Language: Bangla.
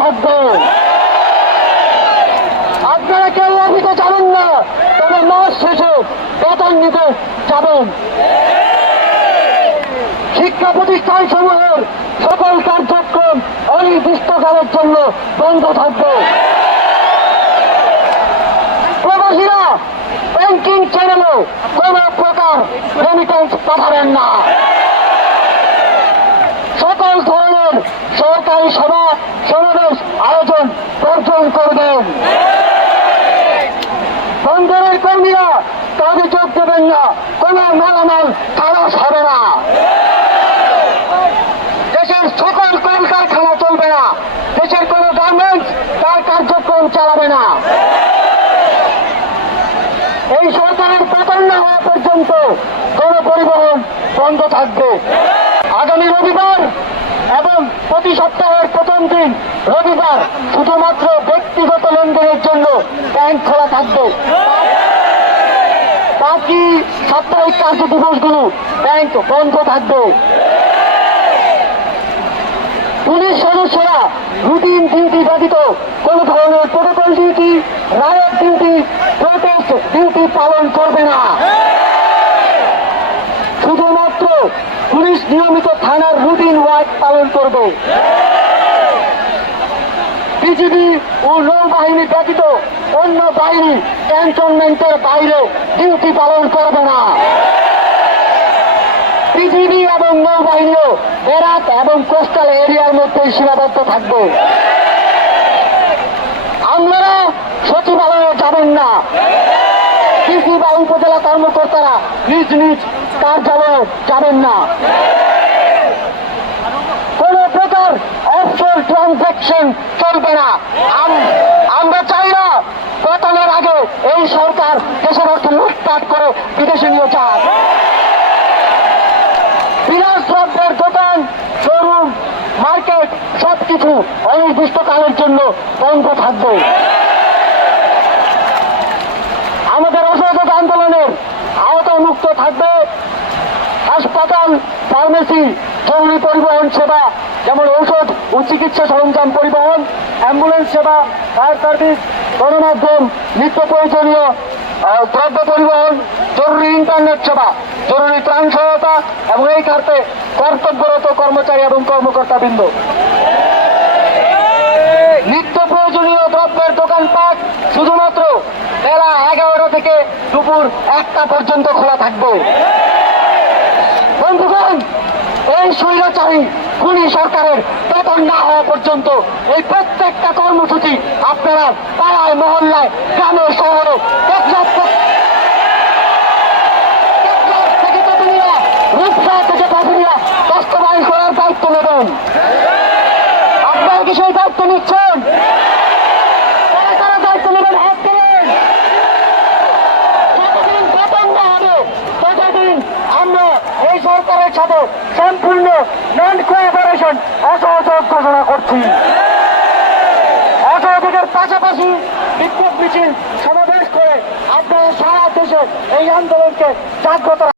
থাকবে। আপনারা কেউ অফিসে যাবেন না, তবে মাস শেষে বেতন নিতে যাবেন। শিক্ষা প্রতিষ্ঠান সমূহের সকল কার্যক্রম অনির্দিষ্টকালের জন্য বন্ধ থাকবে। প্রবাসীরা ব্যাংকিং চ্যানেলে কোন প্রকার রেমিটেন্স পাঠাবেন না। সকল ধরনের সরকারি সভা সমাবেশ আয়োজন বর্জন করবেন। বন্দরের কর্মীরা কাজে যোগ দেবেন না, কোন মালামাল খালাস হবে না। দেশের সকল কলকারখানা চলবে না, দেশের কোন গার্মেন্টস তার কার্যক্রম চালাবে না। এই সরকারের পতন না হওয়া পর্যন্ত গণপরিবহন বন্ধ থাকবে। আগামী রবিবার এবং প্রতি সপ্তাহের প্রথম দিন রবিবার শুধুমাত্র ব্যক্তিগত লেনদেনের জন্য ব্যাংক খোলা থাকবে। বাকি সাপ্তাহিক কার্য দিবসগুলো ব্যাংক বন্ধ থাকবে। পুলিশ সদস্যরা রুটিন ডিউটি ব্যতীত কোন ধরনের প্রোটোকল ডিউটি, রায়ত ডিউটি, প্রোটেস্ট ডিউটি পালন করবে না। শুধুমাত্র পুলিশ নিয়মিত থানার রুটিন ওয়ার্ক পালন করবে। বিজিবি ও নৌবাহিনী ব্যতীত অন্য বাহিনী ক্যান্টনমেন্টের বাইরে ডিউটি পালন করবে না। বিজিবি এবং নৌবাহিনীও বেরাত এবং কোস্টাল এরিয়ার মধ্যে সীমাবদ্ধ থাকবে। আপনারা সচিবালয়ে যাবেন না। ডিসি বা উপজেলা কর্মকর্তারা নিজ নিজ কার্যালয়ে যাবেন না। কোন প্রকার অফশোর ট্রানজাকশন চলবে না। আমরা চাই না পতনের আগে এই সরকার দেশের অর্থ লুটপাট করে বিদেশে নিয়ে যাক। বিলাস দ্রব্যের দোকান, শোরুম, মার্কেট সবকিছু অনির্দিষ্টকালের জন্য বন্ধ থাকবে। আমাদের অসহযোগ আন্দোলনের আওতায় মুক্ত থাকবে হাসপাতাল, ফার্মেসি, জরুরি পরিবহন সেবা যেমন ঔষধ ও চিকিৎসা সরঞ্জাম পরিবহন, অ্যাম্বুলেন্স সেবা, ফায়ার সার্ভিস, গণমাধ্যম, নিত্য প্রয়োজনীয় দ্রব্য পরিবহন, জরুরি ইন্টারনেট সেবা, জরুরি ত্রাণ সহায়তা এবং এই খাতে কর্তব্যরত কর্মচারী এবং কর্মকর্তাবৃন্দ। নিত্য প্রয়োজনীয় দ্রব্যের দোকানপাট শুধুমাত্র বেলা 11টা থেকে দুপুর 1টা পর্যন্ত খোলা থাকবে। বন্ধুগণ, এই স্বৈরাচারী খুনি সরকারের পতন না হওয়া পর্যন্ত এই প্রত্যেকটা কর্মসূচি আপনারা পাড়ায়, মহল্লায়, গ্রামে, শহরে, থেকে তেতুলিয়া, রূপসা থেকে পাথুরিয়া বাস্তবায়ন করার দায়িত্ব নেবেন। আপনারা কি সেই দায়িত্ব নিচ্ছেন? কারা দায়িত্ব নেবেন? হাত তুলুন। যতদিন পতন না হবে ততদিন আমরা এই সরকারের সাথে সম্পূর্ণ নন কোঅপারেশন অসহযোগ ঘোষণা করছি। অসহযোগের পাশাপাশি বিক্ষোভ মিছিল সমাবেশ করে আপনারা সারা দেশে এই আন্দোলনকে জাগ্রত